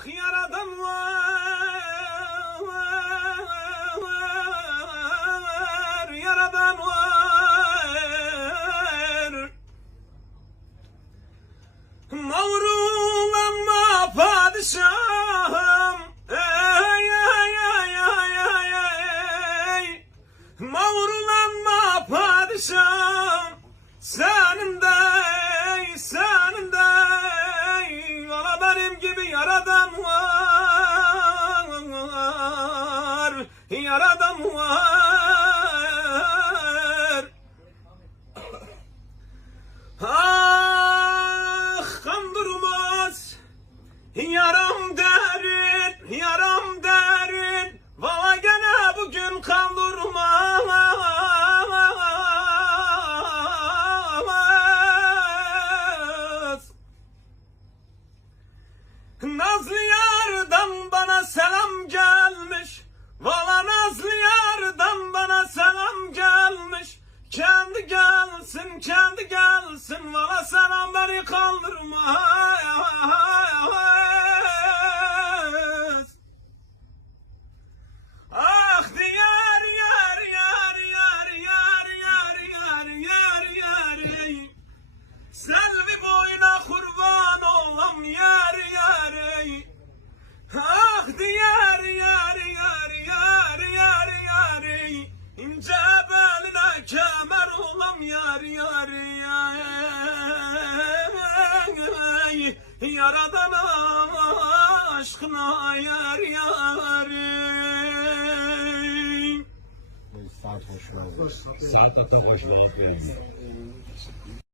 Ah yaradan var, yaradan var. Mağrulanma padişahım, ey ey ey ey ey ey. Mağrulanma padişahım, senin de valla benim gibi yaradan var, yaradan var. Ah kan durmaz, yaram derin, yaram derin. Valla gene bugün kan durmaz. Nazlı yardan bana selam gelmiş. Valla nazlı yardan bana selam gelmiş. Kendi gelsin. Valla selam beni kandırmaz. Ah diyar yar yar yar yar yar yar yar yar yar. Selvi boyuna kurban olam yar yar ey. Ah diyar yar yar yar yar yar ey. İnce beline kemer olam yar yar yar. Yaradan aşkına yar yar ey. Saat hoşuna. Saat ata hoşuna.